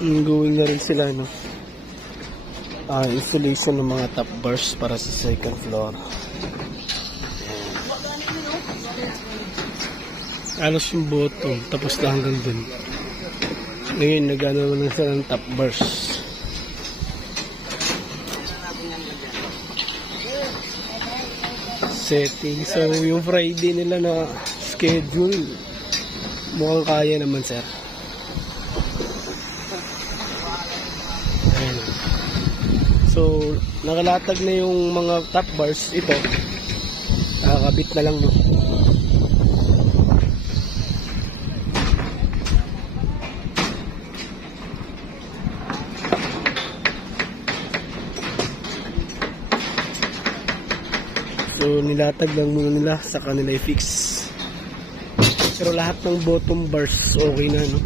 Going na rin sila, no? Installation ng mga top bars para sa second floor. Alos yung bottom, tapos na hanggang dun. Ngayon, nag-ano na sila ng top bars. Setting. So, yung Friday nila na schedule, mukhang kaya naman, sir. Ayan. So, nakalatag na yung mga top bars. Ito, nakakabit na lang, no? So, nilatag lang muna nila sa kanila i-fix. Pero lahat ng bottom bars okay na, no?